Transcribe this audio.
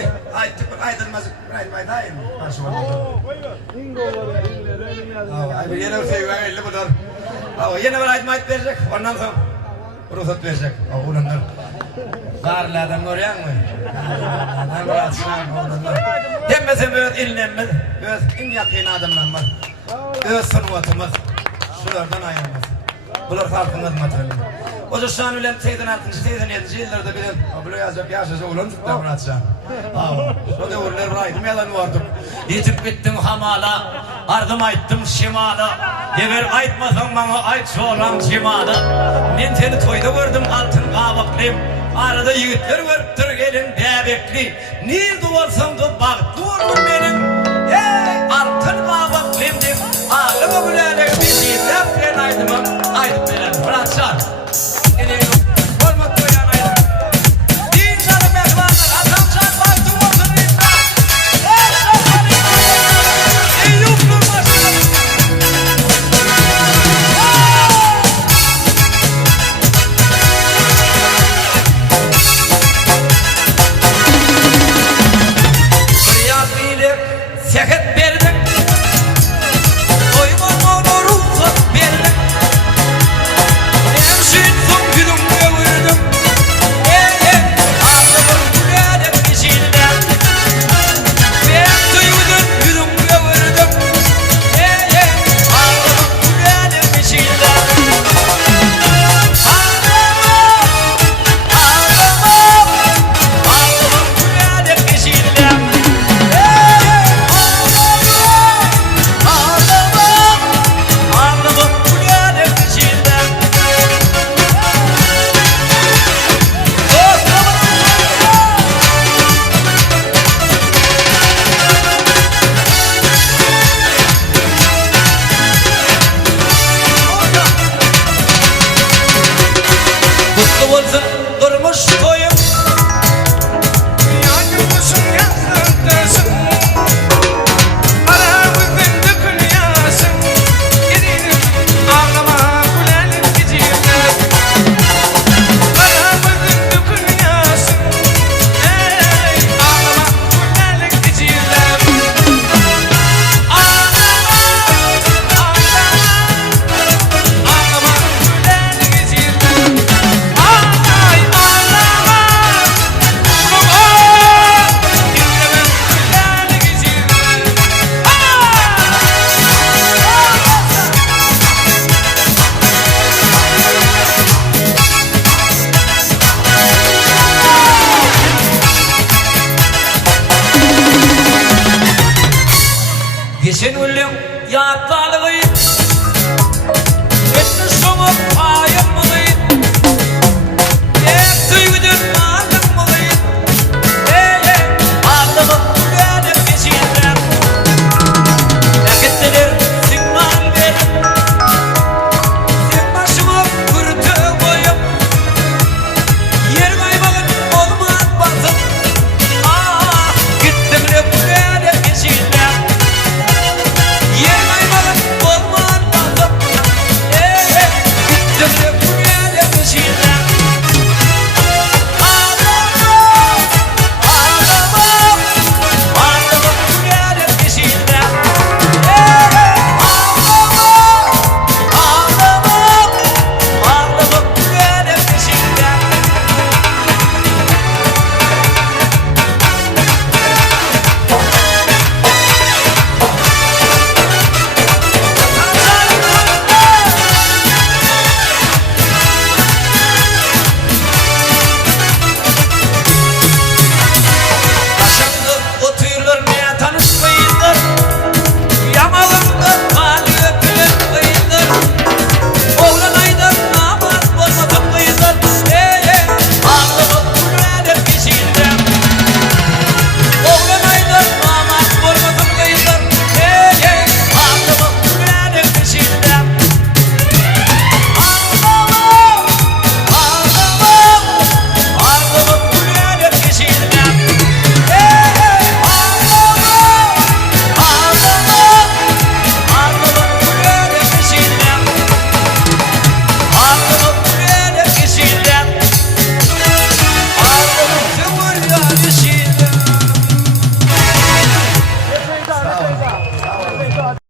Oy, aydılmaz, aydılmayayım. Karşı var. Ay bir yere sevgi öyle budur. Yine bir aydılmayıp verecek, ondan sonra ruhsat verecek. Oğlumlar. Garlardan görüyor musun? Garlardan rahatsızlar oğlumlar. Demmesen böyle ilinlenmez, böyle in yakın adamlar var. Öz sınıvatımız, şulardan ayrılmaz. Bunlar halkımız materyali. O da şu an ölen 86. 87. yıllarda bilen böyle yazıp yaşası olan tuttu Muratcan. O da uğurlar buraydım yalan vardım. Yitip bittim hamala, ardım ayttım şimala. Eğer aytmasan bana ayt şu olan cimala. Ben seni toyda gördüm altın kavaklıyım. Arada yiğitler görüptür gelin bebekli. Nerede olsam da baktı olur benim. Altın kavaklıyım deyip ağlıma gülerek bir şey ben aydıma aydım belen Muratcan. Geçen